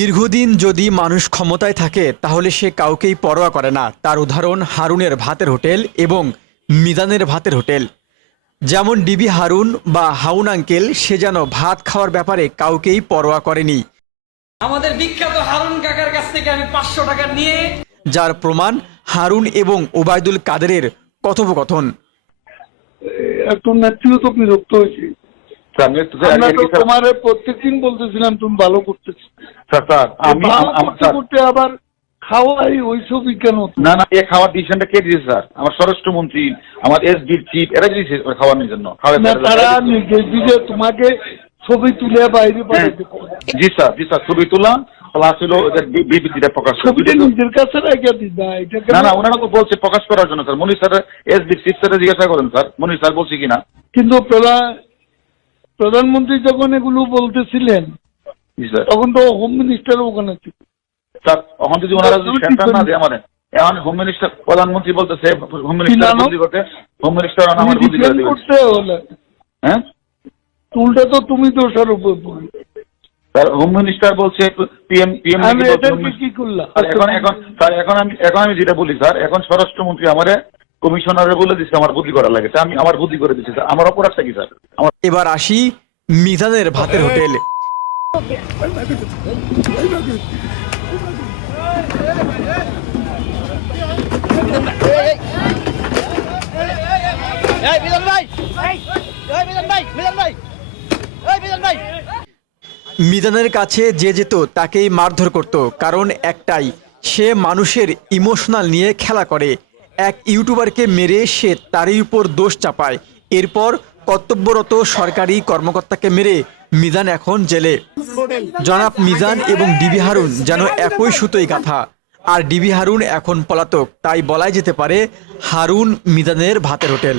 দীর্ঘদিন যদি মানুষ ক্ষমতায় থাকে তাহলে সে কাউকেই পরোয়া করে না। তার উদাহরণ হারুনের ভাতের হোটেল এবং মিজানের ভাতের হোটেল। যেমন ডিবি হারুন বা হাউন আঙ্কেল, সে যেন ভাত খাওয়ার ব্যাপারে কাউকেই পরোয়া করেনি। আমাদের বিখ্যাত হারুন কাকার কাছ থেকে আমি 500 টাকা নিয়ে, যার প্রমাণ হারুন এবং ওবায়দুল কাদেরের কথোপকথন। একটু নেত্রীও তো বিরক্ত হয়েছি। আমরা তো তোমার প্রত্যেকদিন বলতেছিলাম তুমি ভালো করতেছি, করতে আবার খাওয়াই ওইসব কেন? না না, এ খাওয়ার ডিসিশনটা কে দিয়েছে স্যার? আমার স্বরাষ্ট্রমন্ত্রী, আমার এসডির চিফ, এরা দিয়েছে খাওয়ানোর জন্য। তারা নির্দেশ দিলে তোমাকে ছবি তুলে বাইরে পাঠাতে। জি স্যার, জি স্যার, ছবি তুলা প্লাস হলো বিবৃতিটা প্রকাশ, ছবিটা নিজের কাছে রেখে দিবা। না না, ওনারা তো বলছে প্রকাশ করার জন্য স্যার। মনির স্যার, এসডি চিফ স্যার জিজ্ঞাসা করেন স্যার, মনির স্যার বলছে কিনা। কিন্তু প্রধানমন্ত্রী যখন এগুলো বলতেছিলেন তখন তো হোম মিনিস্টার ওখানে ছিল স্যার। এখন যদি ওনারা সেন্টার না দেয় আমাদের, এখন হোম মিনিস্টার, প্রধানমন্ত্রী বলতেছে হোম মিনিস্টার বদলি করতে, হোম মিনিস্টার আমার বদলি করে দিবেন করতে হলে। হ্যাঁ, টুলটা তো তুমি দোষারোপ করবে। স্যার হোম মিনিস্টার বলছে পিএম কি করলাম এখন আমি যেটা বলি স্যার, এখন স্বরাষ্ট্রমন্ত্রী আমারে কমিশনারে বলে দিচ্ছে আমার বদলি করা লাগে, আমি আমার বদলি করে দিচ্ছি স্যার। আমার অপরাধটা কি স্যার? এবার আসি মিজানের ভাতের হোটেল। মিজানের কাছে যে যেত তাকেই মারধর করত, কারণ একটাই, সে মানুষের ইমোশনাল নিয়ে খেলা করে। এক ইউটিউবারকে মেরে সে তারই উপর দোষ চাপায়। এরপর কর্তব্যরত সরকারি কর্মকর্তাকে মেরে মিজান এখন জেলে। জনাব মিজান এবং ডিবি হারুন যেন একই সুতোই গাঁথা। আর ডিবি হারুন এখন পলাতক, তাই বলাই যেতে পারে হারুন মিজানের ভাতের হোটেল।